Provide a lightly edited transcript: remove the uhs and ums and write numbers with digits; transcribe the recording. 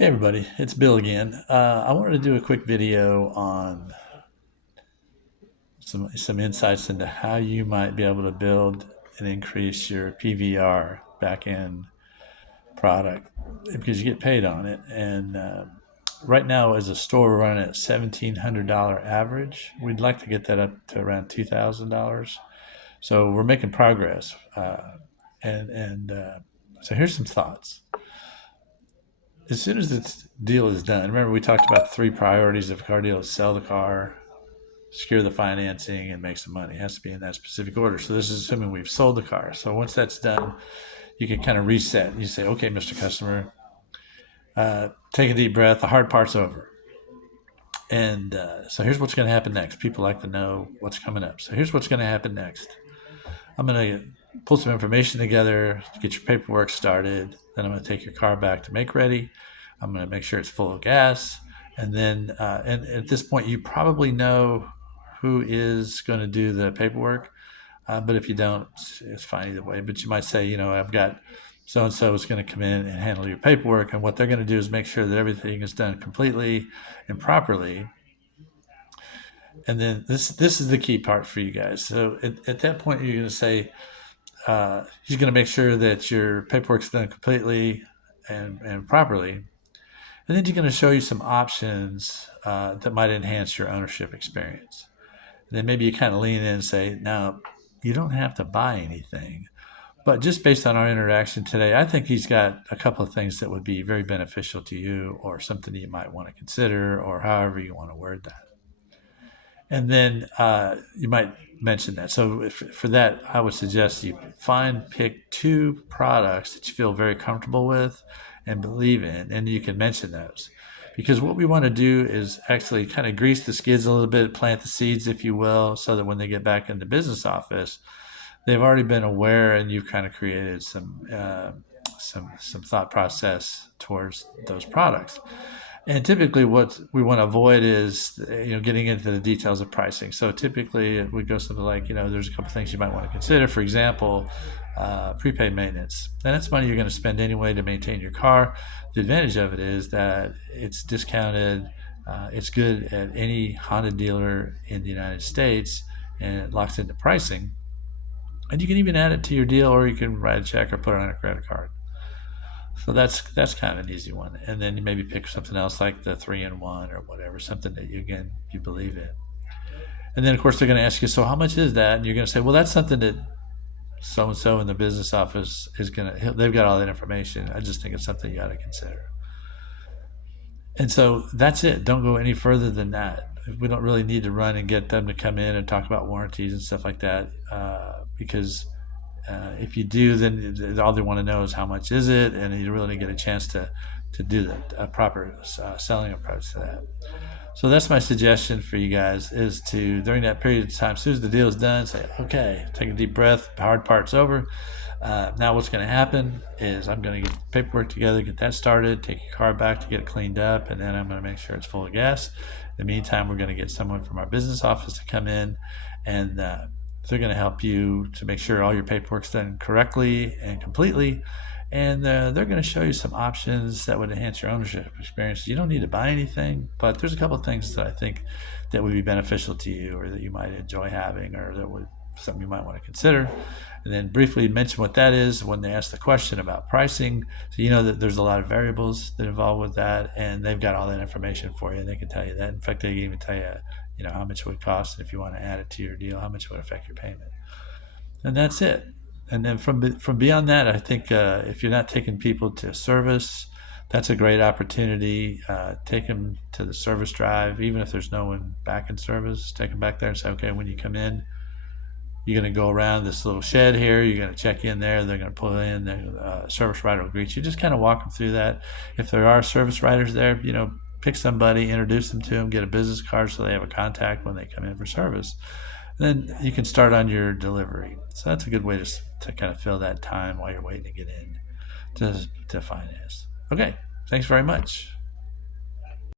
Hey everybody, it's Bill again. I wanted to do a quick video on some insights into how you might be able to build and increase your PVR back end product because you get paid on it. And right now, as a store, we're running at $1,700 average. We'd like to get that up to around $2,000. So we're making progress. So here's some thoughts. As soon as the deal is done, remember we talked about three priorities of a car deal: sell the car, secure the financing, and make some money. It has to be in that specific order. So this is assuming we've sold the car. So once that's done, you can kind of reset. You say, okay, Mr. Customer, take a deep breath. The hard part's over. And so here's what's going to happen next. People like to know what's coming up. So here's what's going to happen next. I'm going to pull some information together, get your paperwork started. Then I'm going to take your car back to make ready. I'm going to make sure it's full of gas. And then, and at this point, you probably know who is going to do the paperwork. But if you don't, it's fine either way. But you might say, I've got so and so is going to come in and handle your paperwork. And what they're going to do is make sure that everything is done completely and properly. And then this is the key part for you guys. So at that point, you're going to say, he's going to make sure that your paperwork's done completely and properly. And then he's going to show you some options that might enhance your ownership experience. And then maybe you kind of lean in and say, now, you don't have to buy anything. But just based on our interaction today, I think he's got a couple of things that would be very beneficial to you or something that you might want to consider or however you want to word that. And then you might mention that. So for that, I would suggest you pick two products that you feel very comfortable with and believe in, and you can mention those. Because what we want to do is actually kind of grease the skids a little bit, plant the seeds, if you will, so that when they get back in the business office, they've already been aware, and you've kind of created some thought process towards those products. And typically, what we want to avoid is getting into the details of pricing. So typically, we go something like there's a couple things you might want to consider. For example, prepaid maintenance, and that's money you're going to spend anyway to maintain your car. The advantage of it is that it's discounted. It's good at any Honda dealer in the United States, and it locks into pricing. And you can even add it to your deal, or you can write a check or put it on a credit card. So that's kind of an easy one. And then you maybe pick something else like the 3-in-1 or whatever, something that you believe in. And then of course they're going to ask you, so how much is that? And you're going to say, well, that's something that so and so in the business office is going to. They've got all that information. I just think it's something you got to consider. And so that's it. Don't go any further than that. We don't really need to run and get them to come in and talk about warranties and stuff like that because if you do, then all they want to know is how much is it, and you really get a chance to do a proper selling approach to that. So that's my suggestion for you guys is to, during that period of time, as soon as the deal is done, say, okay, take a deep breath, the hard part's over. Now what's going to happen is I'm going to get paperwork together, get that started, take your car back to get it cleaned up, and then I'm going to make sure it's full of gas. In the meantime, we're going to get someone from our business office to come in, and they're going to help you to make sure all your paperwork's done correctly and completely. And they're going to show you some options that would enhance your ownership experience. You don't need to buy anything, but there's a couple of things that I think that would be beneficial to you or that you might enjoy having or that would something you might want to consider. And then briefly mention what that is when they ask the question about pricing. So you know that there's a lot of variables that involve with that, and they've got all that information for you. They can tell you that. In fact, they can even tell you, how much it would cost, and if you want to add it to your deal, how much it would affect your payment. And that's it. And then from beyond that, I think if you're not taking people to service, that's a great opportunity. Take them to the service drive, even if there's no one back in service. Take them back there and say, okay, when you come in, you're going to go around this little shed here. You're going to check in there. They're going to pull in. The service writer will greet you. Just kind of walk them through that. If there are service writers there, pick somebody, introduce them to them, get a business card so they have a contact when they come in for service. Then you can start on your delivery. So that's a good way to kind of fill that time while you're waiting to get in to finance. Okay, thanks very much.